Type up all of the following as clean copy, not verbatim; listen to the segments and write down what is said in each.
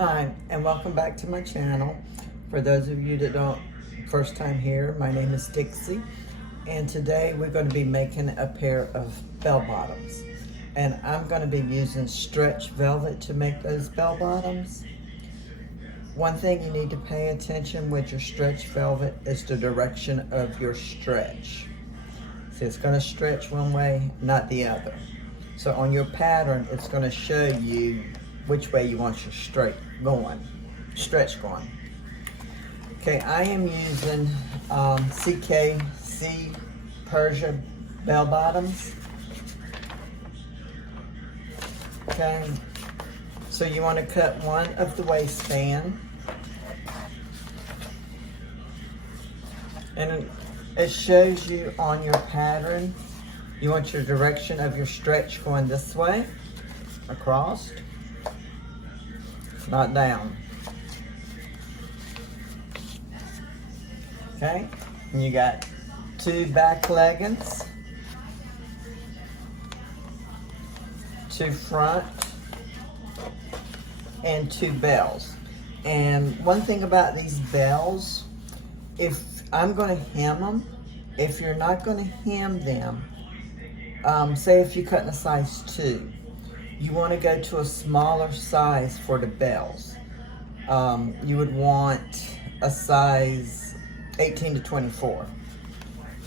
Hi, and welcome back to my channel. For those of you that don't first time here, my name is Dixie, and today we're going to be making a pair of bell bottoms. And I'm going to be using stretch velvet to make those bell bottoms. One thing you need to pay attention with your stretch velvet is the direction of your stretch. See, it's going to stretch one way, not the other. So on your pattern, it's going to show you which way you want your stretch going. Okay, I am using CKC Persia bell bottoms. Okay, so you want to cut one of the waistband, and it shows you on your pattern you want your direction of your stretch going this way, across, not down. Okay, and you got two back leggings, two front, and two bells. And one thing about these bells, if I'm going to hem them, if you're not going to hem them, say if you cut in a size 2, you want to go to a smaller size for the bells. You would want a size 18 to 24.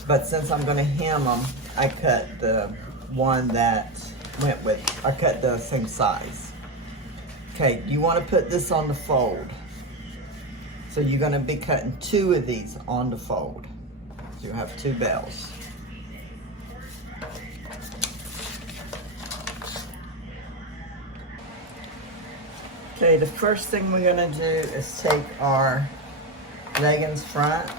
But since I'm going to hem them, I cut the one that went with, I cut the same size. Okay, you want to put this on the fold. So you're going to be cutting 2 of these on the fold. So you have 2 bells. Okay, the first thing we're going to do is take our leggings front,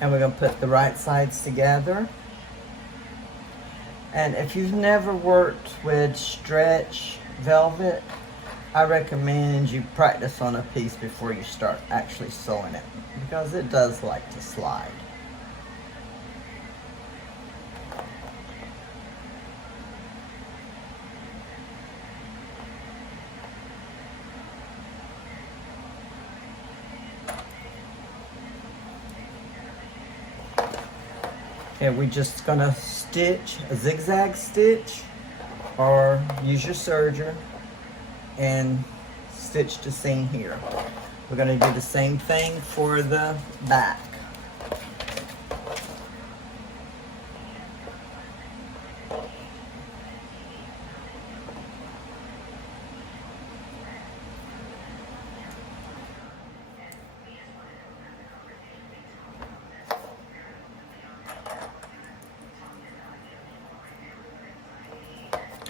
and we're going to put the right sides together. And if you've never worked with stretch velvet, I recommend you practice on a piece before you start actually sewing it, because it does like to slide. Okay, we're just gonna stitch a zigzag stitch, or use your serger and stitch the seam here. We're gonna do the same thing for the back.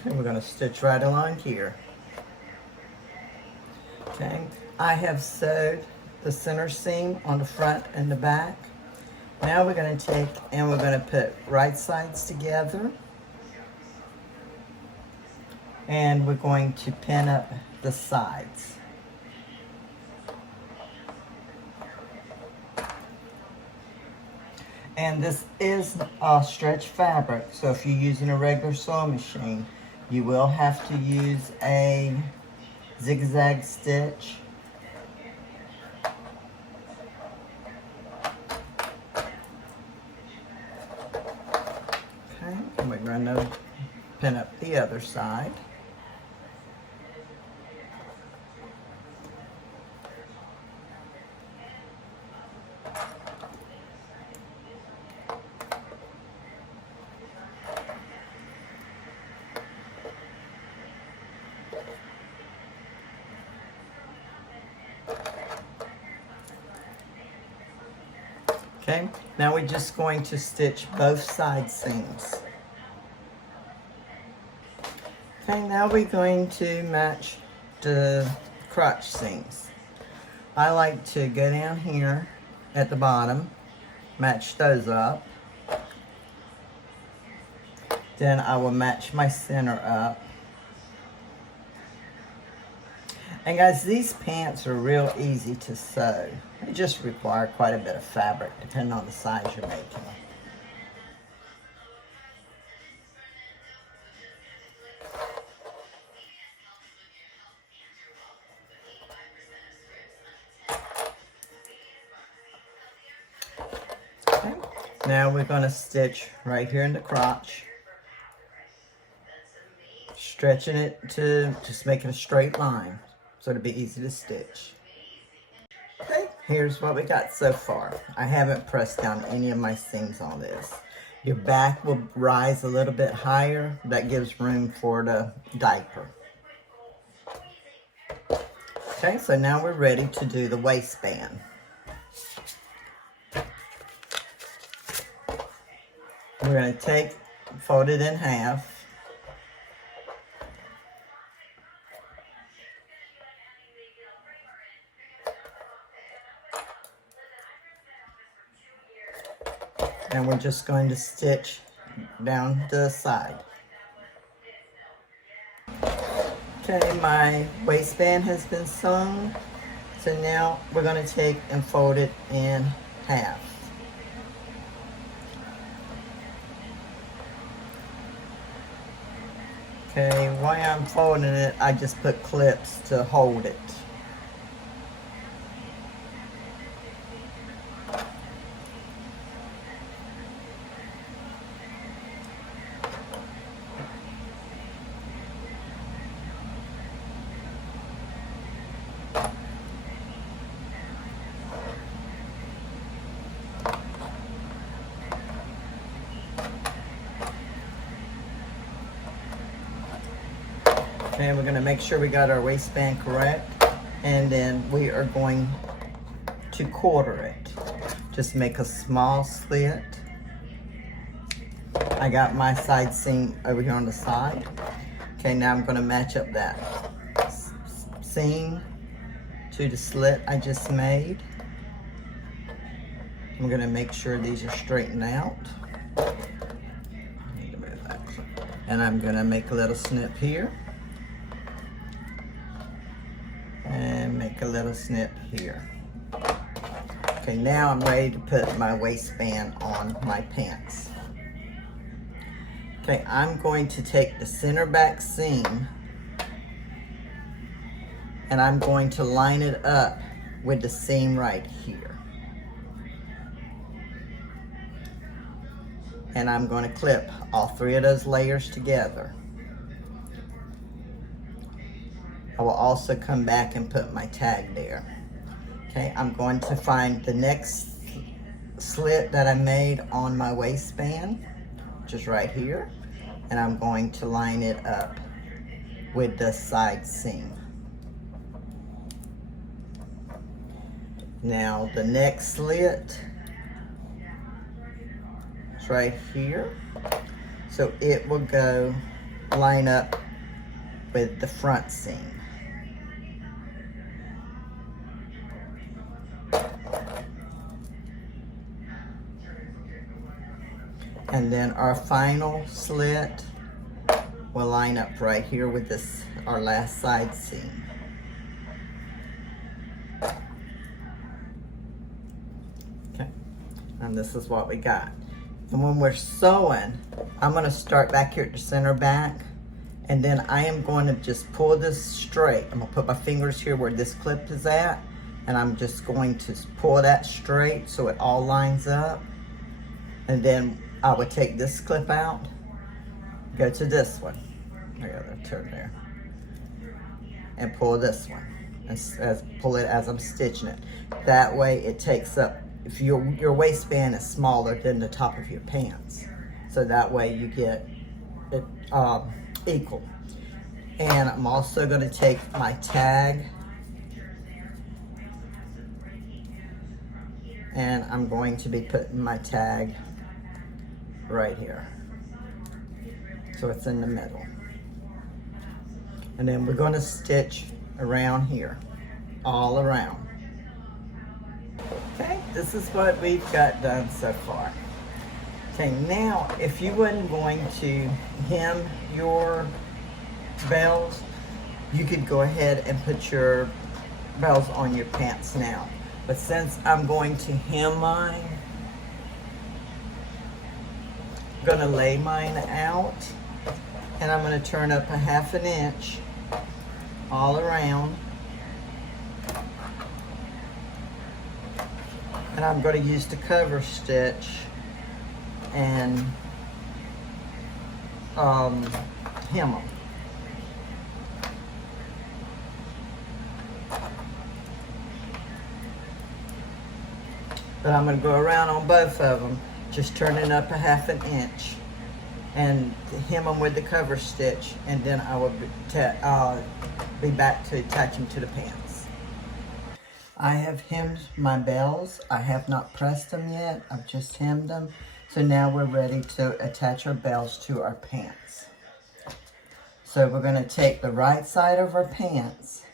And we're going to stitch right along here. Okay, I have sewed the center seam on the front and the back. Now we're going to take and we're going to put right sides together. And we're going to pin up the sides. And this is stretch fabric, so if you're using a regular sewing machine, you will have to use a zigzag stitch. Okay, and we're going to pin up the other side. Okay, now we're just going to stitch both side seams. Okay, now we're going to match the crotch seams. I like to go down here at the bottom, match those up. Then I will match my center up. And guys, these pants are real easy to sew. They just require quite a bit of fabric, depending on the size you're making. Now we're going to stitch right here in the crotch, stretching it to just making a straight line so it'll be easy to stitch. Okay, here's what we got so far. I haven't pressed down any of my seams on this. Your back will rise a little bit higher. That gives room for the diaper. Okay, so now we're ready to do the waistband. We're going to fold it in half. And we're just going to stitch down the side. Okay, my waistband has been sewn. So now we're going to take and fold it in half. Okay, while I'm folding it, I just put clips to hold it. And we're going to make sure we got our waistband correct, and then we are going to quarter it. Just make a small slit. I got my side seam over here on the side. Okay, now I'm going to match up that seam to the slit I just made. I'm going to make sure these are straightened out. I need to move that. And I'm going to make a little snip here. And make a little snip here. Okay, now I'm ready to put my waistband on my pants. Okay, I'm going to take the center back seam and I'm going to line it up with the seam right here. And I'm going to clip all 3 of those layers together. I will also come back and put my tag there. Okay, I'm going to find the next slit that I made on my waistband, which is right here, and I'm going to line it up with the side seam. Now the next slit is right here, so it will go line up with the front seam. And then our final slit will line up right here with this, our last side seam. Okay, and this is what we got. And when we're sewing, I'm going to start back here at the center back, and then I am going to just pull this straight. I'm going to put my fingers here where this clip is at, and I'm just going to pull that straight so it all lines up. And then I would take this clip out, go to this one, I gotta turn there, and pull this one, pull it as I'm stitching it. That way it takes up, if your waistband is smaller than the top of your pants, so that way you get it equal. And I'm also gonna take my tag, and I'm going to be putting my tag right here, so it's in the middle. And then we're going to stitch around here, all around. Okay, this is what we've got done so far. Okay, now if you weren't going to hem your bells, you could go ahead and put your bells on your pants now. But since I'm going to hem mine, I'm going to lay mine out, and I'm going to turn up a 1/2 inch all around, and I'm going to use the cover stitch and hem them. But I'm going to go around on both of them, just turning up a ½ inch and hem them with the cover stitch, and then I will be back to attach them to the pants. I have hemmed my bells. I have not pressed them yet. I've just hemmed them. So now we're ready to attach our bells to our pants. So we're going to take the right side of our pants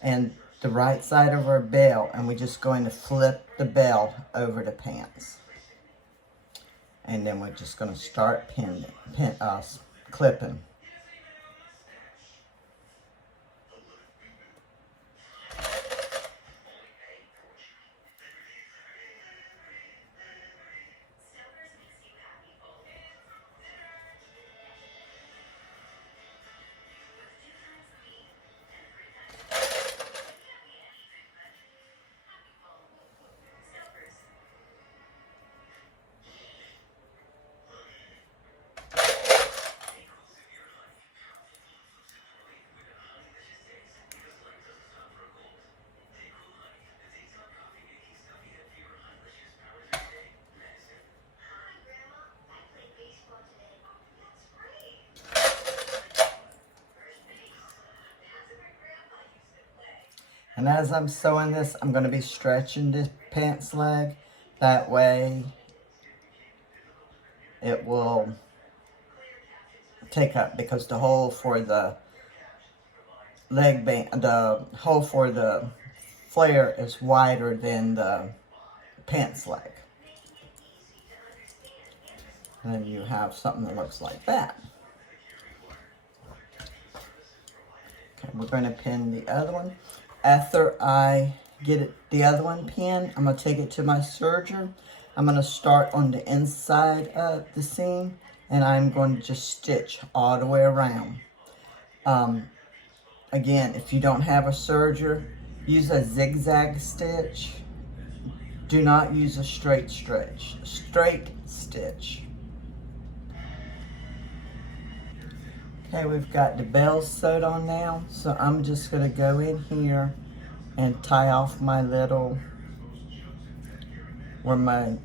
and the right side of our bell, and we're just going to flip the bell over the pants. And then we're just going to start clipping. And as I'm sewing this, I'm going to be stretching this pants leg. That way it will take up, because the hole for the leg band, the hole for the flare is wider than the pants leg. And then you have something that looks like that. Okay, we're going to pin the other one. After I get it, the other one pinned, I'm going to take it to my serger. I'm going to start on the inside of the seam, and I'm going to just stitch all the way around. Again, if you don't have a serger, use a zigzag stitch. Do not use a straight stitch. Okay, we've got the bells sewed on now, so I'm just going to go in here and tie off my little, where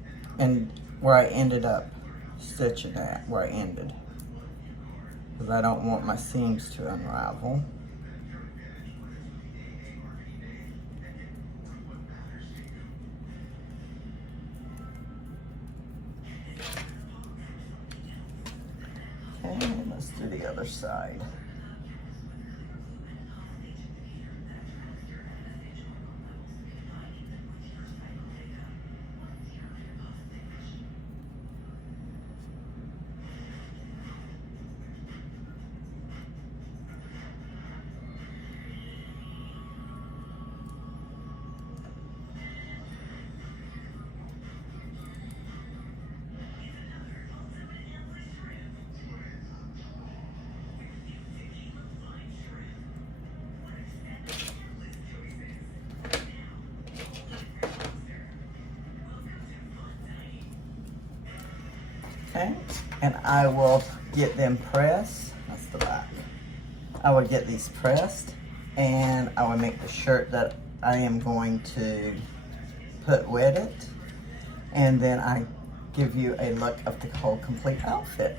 I ended up stitching at, where I ended, because I don't want my seams to unravel. Okay, let's do the other side. Okay, and I will get them pressed. That's the back. I will get these pressed, and I will make the shirt that I am going to put with it, and then I give you a look of the whole complete outfit.